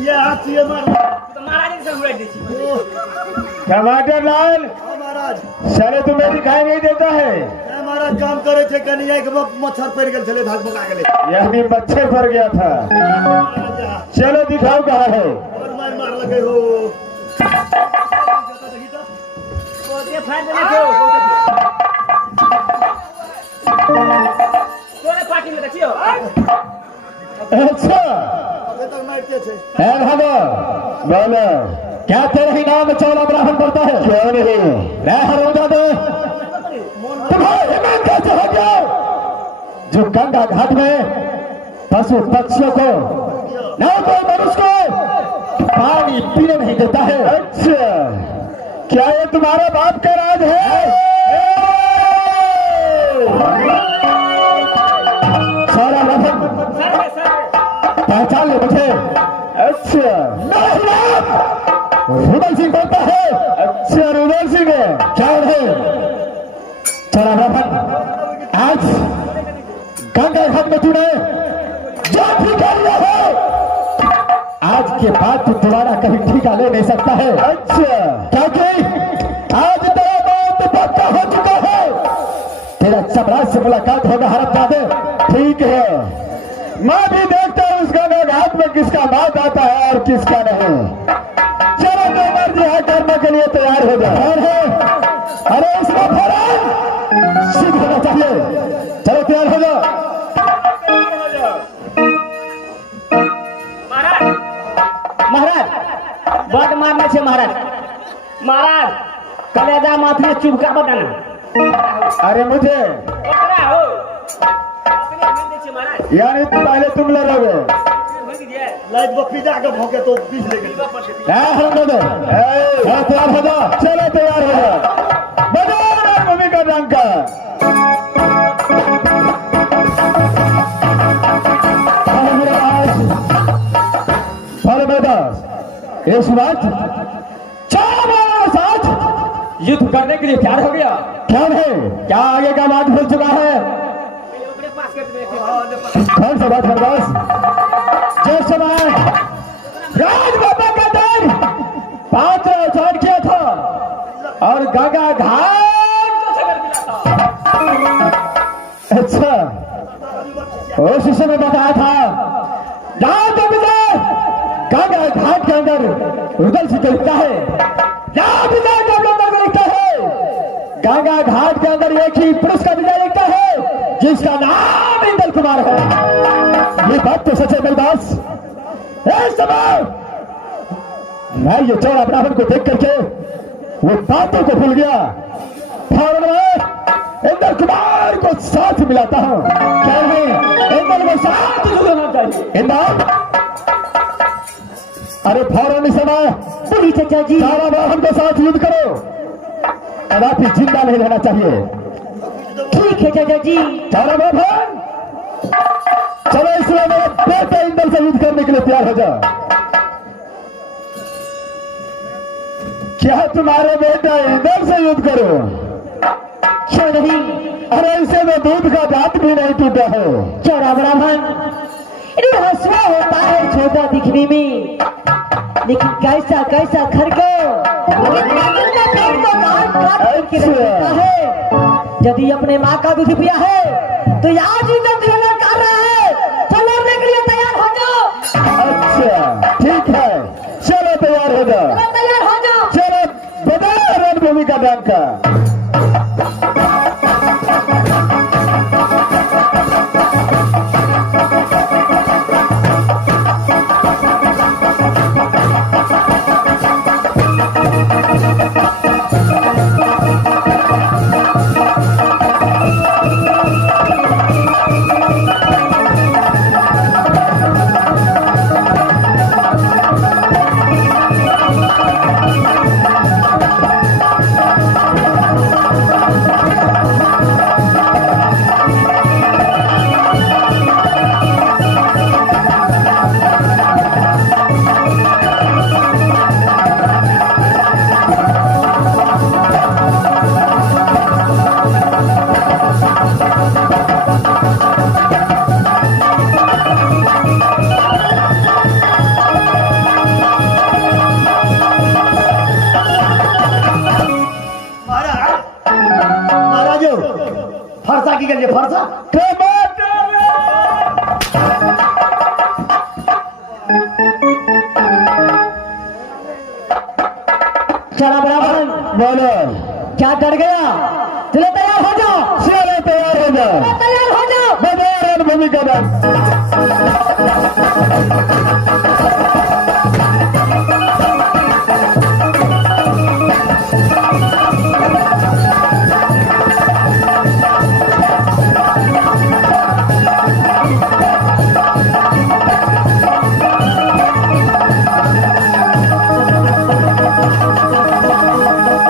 ये हाथी महाराज तो महाराज से उड़ा दीजिए टमाटर लाल महाराज साले तुम्हें दिखाई नहीं देता है। महाराज काम करे थे कन्हैया के मच्छर पड़ गए चले भाग भगा गए यानी मच्छर पर गया था। चलो दिखाओ कहाँ है। और मार लगे हो ये फाड़ देने को तोरे पार्टी में देखियो अच्छा अबे तक मारते थे बोलो क्या तेरे ही नाम में चौला ब्राह्मण पड़ता है? क्यों नहीं मैं हरोजा दे तुम्हारे हिम्मत कैसे हो गया जो गंगा घाट में पशु पक्षियों को न कोई मनुष्य को पानी पीने नहीं देता है। अच्छा क्या ये तुम्हारे बाप का राज है? सारा रफन पहचान ले मुझे। अच्छा रुदल सिंह बोलता है। अच्छा रुदल सिंह क्या है? चला रफन आज गंगा घाट में तूने जो ठिका लिया है आज के बाद तू दोबारा कभी ठिका ले नहीं सकता है। अच्छा क्योंकि आज तेरा मौत पक्का हो चुका है। तेरा चपराज से मुलाकात होगा हरमजादे। ठीक है मैं भी देखता हूँ उस गंगा घाट में किसका बात आता है और किसका नहीं। चलो जो मर्जी है करने के लिए तैयार हो जाए। अरे इसका फौरन सिद्ध होना चाहिए। चलो तैयार हो जाओ। महाराज बड़ मारने से महाराज महाराज कलेजा माथे चुभका बताना अरे मुझे ओकरा हो अपने मन दे छे महाराज यानी पहले तुम लड़ोगे। हो दीजिए लाइट बत्ती जाके भौंके तो बीच लेके तैयार हो जाओ। चलो तैयार हो जाओ। बजाओ भूमि का डंका। इस वक्त चारों साथ युद्ध करने के लिए तैयार हो गया। क्या है क्या आगे का बात भूल चुका है? ओकरे पास के बैठे कौन सा बात बर्दाश्त जिस समय राज बाबा का दल पात्र चढ़ किया था और गंगा घाट अच्छा उस समय बताया था राज विजय गंगा घाट के अंदर रुदल सिंह लिखता है। राज विजय लिखता है गंगा घाट के अंदर एक ही पुरुष का विजय लिखता है जिसका नाम इंदल कुमार है। ये बात तो सच है मेरे दास। इस समय मैं ये चौड़ा ब्राह्मण को देख करके वो बातों को भूल गया। फौरन मैं इंदल कुमार को साथ मिलाता हूँ। क्या नहीं इंदल को साथ जुड़ना चाहिए। इंदल अरे फौरन इस समय बोली चाचा जी सारा ब्राह्मण के साथ युद्ध करो। अदापि जिंदा नहीं रहना चाहिए। ठीक है चाचा जी चारा ब्राह्मण चलो इसलिए मेरे बेटे इंदल से युद्ध करने के लिए तैयार हो जाओ। क्या तुम्हारे बेटा इंदल से युद्ध करो? क्यों नहीं? अरे इसे तो दूध का दांत भी नहीं टूटा है। चौड़ा ब्राह्मण हंसवा होता है छोटा दिखने में लेकिन कैसा कैसा खरगो है। यदि अपने माँ का दूध पिया है तो आज ही कर रहा है। चलो लड़ने के लिए तैयार हो जाओ। अच्छा ठीक है चलो तैयार हो जाओ। तैयार हो जाओ। चलो बताओ रणभूमि का डंका। निकल जाए फरसा चला बराबर बोलो क्या डर गया? चलो तैयार हो जाओ, चलो तैयार हो जाओ, तैयार हो जाओ। बजाओ भूमिका में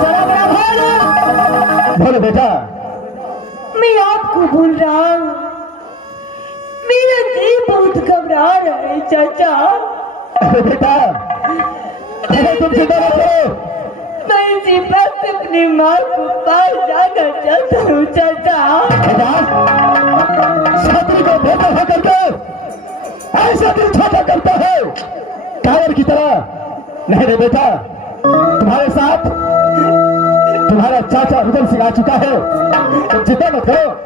चला बराबर। बोलो बेटा मैं आपको भूल रहा हूँ, मेरा जी बहुत घबरा रहा है चाचा। अरे बेटा अरे तुम चिंता मत करो मैं इसी वक्त अपनी माँ को पास जाना चाहता हूँ चाचा। बेटा छात्री को बेटा होकर के ऐसा दिल छोटा करता है कायर की तरह। नहीं रे बेटा तुम्हारे साथ तुम्हारा चाचा रुदल सिंह आ चुका है, तुम चिंता मत करो।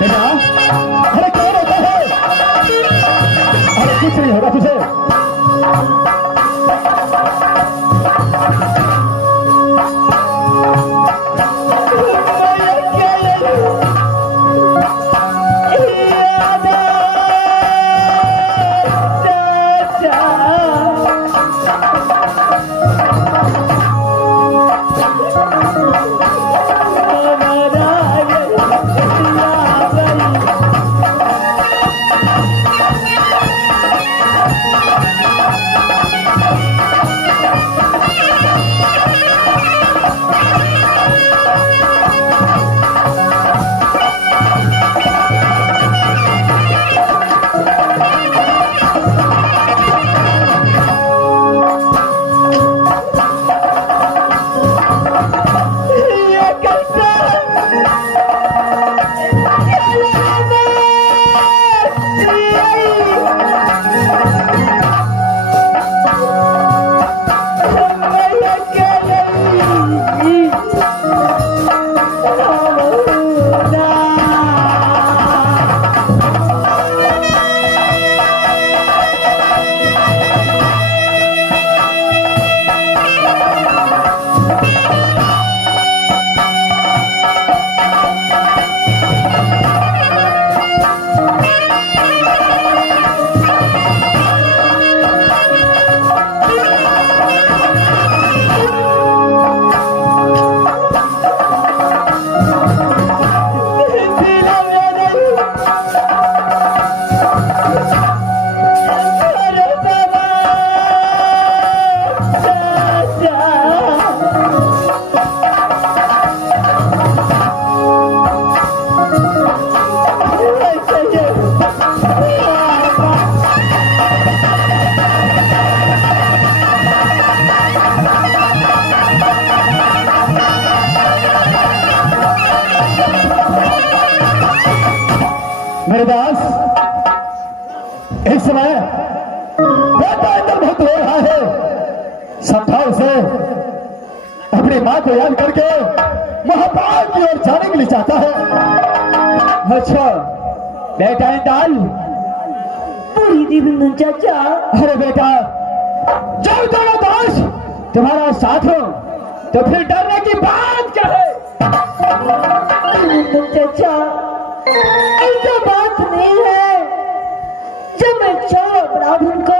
बेटा अरे कौन होता है? अरे कुछ नहीं होगा तुझे। मेरे दास इस समय बेटा अंदर बहुत रो रहा है, समझाओ उसे अपनी माँ को याद करके महापाल की ओर जाने के लिए चाहता है। अच्छा बेटा इंदाल पूरी दिन चाचा। अरे बेटा जब दोनों दोस्त तुम्हारा साथ हो तो फिर डरने की बात क्या है? चाचा ऐसा बात नहीं है, जब मैं चोर ब्राह्मण को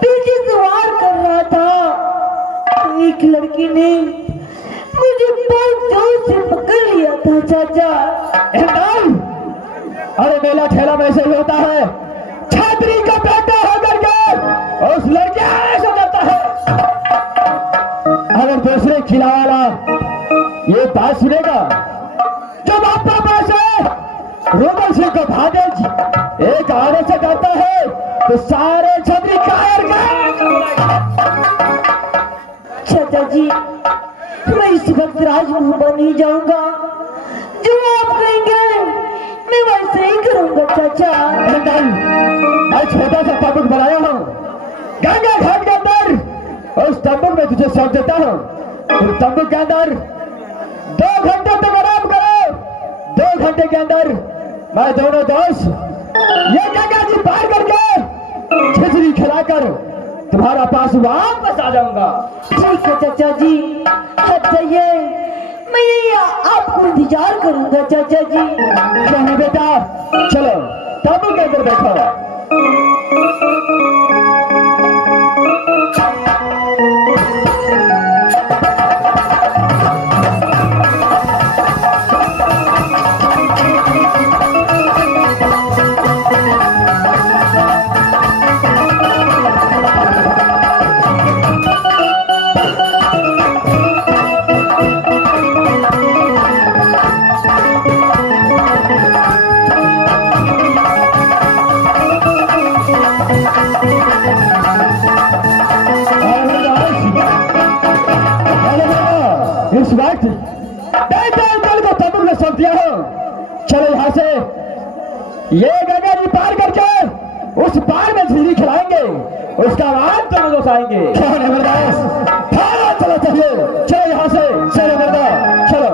पीछे से वार कर रहा था तो एक लड़की ने मुझे बहुत जोर से पकड़ लिया था चाचा। इंदाल अरे मेला ठेला में ऐसे ही होता है, छात्री का बेटा होकर के उस लड़की ऐसा करता है। अगर दूसरे खिलावाला ये बात सुनेगा जब आपका पास है रुदल सिंह को भागे एक आने से डरता है तो सारे छतरी कायर चाचा जी, मैं इस वक्त राजमहल नहीं जाऊंगा। जो आप कहेंगे मैं वैसे ही करूंगा चाचा। मैं छोटा सा तंबू बनाया हूँ गंगा घाट के अंदर। उस तंबू में तुझे सौंप देता हूँ। उस तंबू के अंदर 2 घंटे तक आराम करो। 2 घंटे के अंदर मैं दोनों दोस्त ये गंगा जी पार करके खिचड़ी खिलाकर तुम्हारा पास वापस आ जाऊंगा। ठीक है चाचा जी, हट जाइए, मैं यही आपको इंतजार करूंगा चाचा जी। नहीं बेटा, चलो तंबू के अंदर बैठो। इस वक्त दल को तंबू में सौंप दिया हो। चलो यहाँ से ये गंगा जी पार करके उस पार में झीली खिलाएंगे, उसका बाद दोनों दोस्त आएंगे। कौन है मरदास? चलो चलिए, चलो यहाँ से, चलो मरदा, चलो।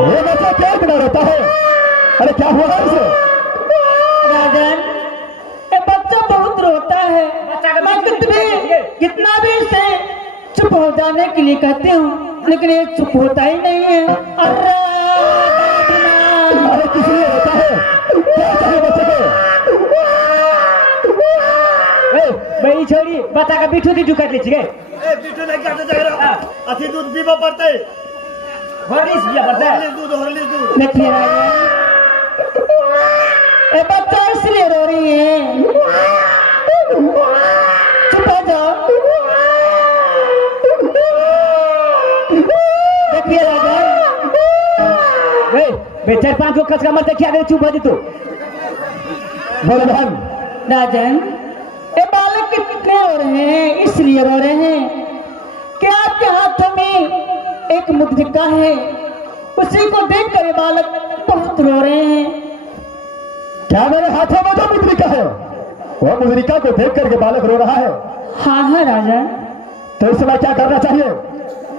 ये बच्चा क्या इतना रोता है? अरे क्या हुआ है इसे? राजन, ये बच्चा बहुत रोता है। मैं कितना भी इसे चुप हो जाने के लिए कहती हूँ, लेकिन ये चुप होता ही नहीं है। अरे किस लिए रोता है? क्या चाहिए बच्चे को? बड़ी छोरी बच्चा का बिठू की काट लीजिए। ए बिठू नहीं काटे जाएगा। अथी दूध पीवा पड़ता है। हॉर्लिक्स पिया पड़ता है। हॉर्लिक्स दूध। देखिए राजन, ये बच्चा इसलिए रो रही है। चुप हो जाओ। देखिए राजन, बे 4-5 लोग खस का मत देखिए, अगर चुप हो जी तो। बोलो बहन। राजन, ये बालक कितने रो रहे हैं, इसलिए रो रहे हैं कि आपके हाथों में एक मुद्रिका है, उसी को देखकर ये बालक बहुत रो रहे हैं। क्या मेरे हाथों में जो मुद्रिका है, वो मुद्रिका को देख करके बालक रो रहा है? हाँ हाँ राजन। तो इस समय क्या करना चाहिए?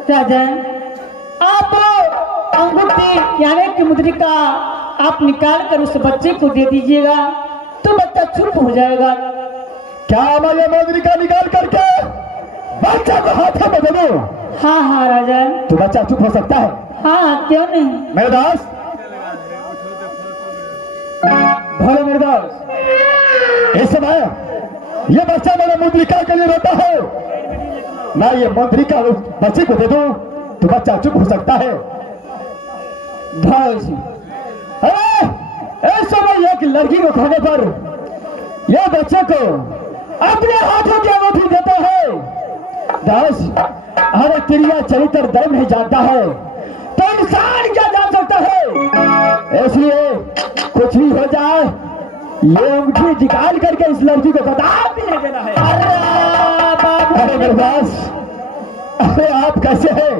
राजन, आप अंगूठी यानी कि मुद्रिका आप निकाल कर उस बच्चे को दे दीजिएगा, तो बच्चा चुप हो जाएगा। क्या मैं ये मुद्रिका निकाल करके बच्चा को हाथों में दे दूं? हाँ हाँ राजन। तो बच्चा चुप हो सकता है? हाँ, क्यों नहीं। मेरे दास, भले मेरे दास, इस समय ये बच्चा मेरे मुद्रिका के लिए रोता है। मैं ये मुद्रिका उस बच्चे को दे दूं तो बच्चा चुप हो सकता है। दास, इस समय एक लड़की को खाने पर यह बच्चे को अपने हाथों की अंगूठी देता है। दास, अरे क्रिया चरित्र धर्म नहीं जानता है तो इंसान क्या जान सकता है? इसलिए कुछ भी हो जाए, ये अंगूठी निकाल करके इस लड़की को बता भी नहीं देना है। अरे मेरे दास, अरे आप कैसे हैं?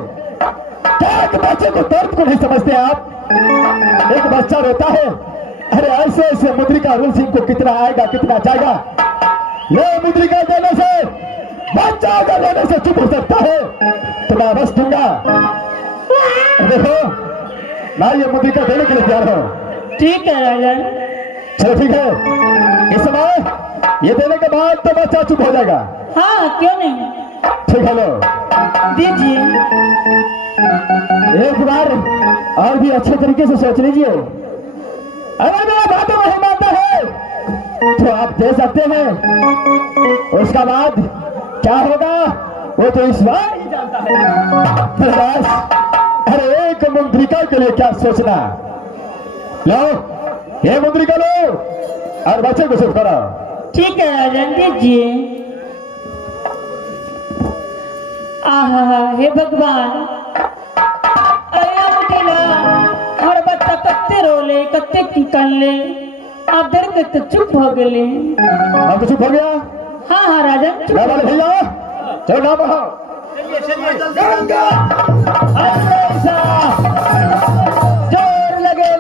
क्या एक बच्चे को दर्द को नहीं समझते आप? एक बच्चा रोता है, अरे ऐसे ऐसे मुद्रिका रूल सिंह को कितना आएगा कितना जाएगा। ये मुद्रिका देने से बच्चा का लेने से चुप हो सकता है तो मैं बस दूंगा। देखो, मैं ये मुद्रिका देने के लिए तैयार हूँ। ठीक है राजन। चलो ठीक है, इस समय ये देने के बाद तो बच्चा चुप हो जाएगा। हाँ, क्यों नहीं। ठीक है, लो दीजिए। एक बार और भी अच्छे तरीके से सोच लीजिए। अगर मेरा बातों में हिम्मत है तो आप दे सकते हैं, उसका बाद क्या होगा वो तो ईश्वर ही जानता है। अरे एक मुद्रिका के लिए क्या सोचना। लो ये मुद्रिका लो और बच्चे को चुप करो। ठीक है राजन दीजिए। आहा हे भगवान, अरे मुठीला और बच्चा कत्ते रोले कत्ते की ले आप डर के तो चुप हो गए। अब चुप हो गया। हाँ हाँ राजन चुप। वाले भैया चलो ना बढ़ाओ। जोर लगे।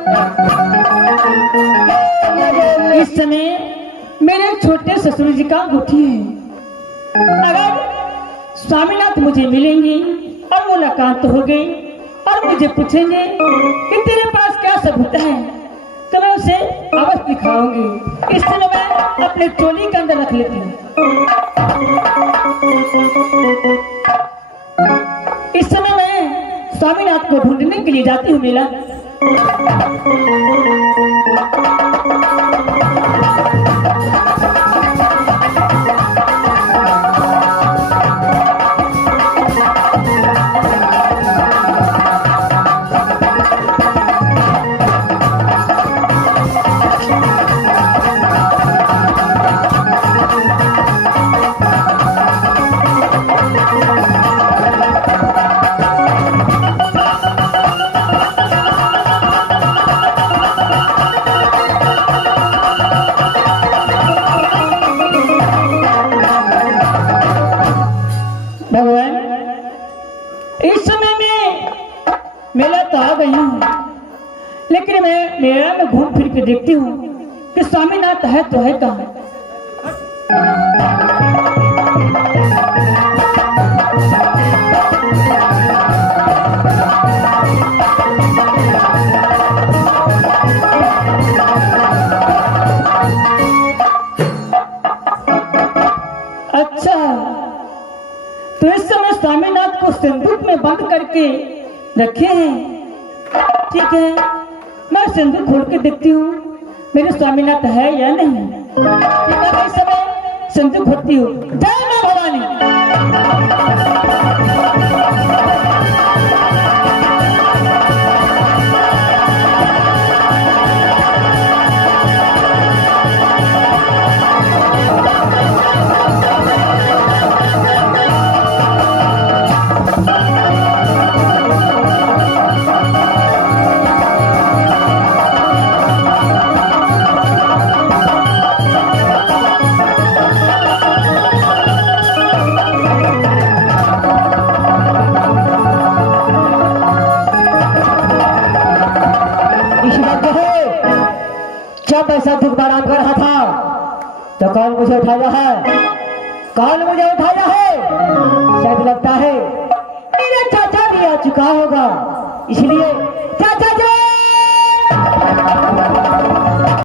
इस समय मेरे छोटे ससुर जी का अंगूठी है। अगर स्वामीनाथ मुझे मिलेंगे और मुलाकात हो गई और मुझे पूछेंगे कि तेरे पास क्या सबूत है तो मैं उसे अवश्य दिखाऊंगी। इस समय मैं अपने चोली के अंदर रख लेती हूँ। इस समय मैं स्वामीनाथ को ढूंढने के लिए जाती हूँ मेला। भगवान इस समय में मेला तो आ गई हूँ, लेकिन मैं मेला में घूम फिर के देखती हूँ कि स्वामीनाथ है तो है कहाँ। अच्छा तो इस समय स्वामीनाथ को सिंदूक में बंद करके रखे हैं। ठीक है मैं सिंदूक खोल के देखती हूँ मेरे स्वामीनाथ है या नहीं। ठीक है मैं इस समय सिंदूक खोलती हूँ। जय मां भवानी। जब ऐसा दुख बराम कर रहा था तो कौन मुझे उठाया है, कौन मुझे उठाया है। शायद लगता है मेरा चाचा भी आ चुका होगा, इसलिए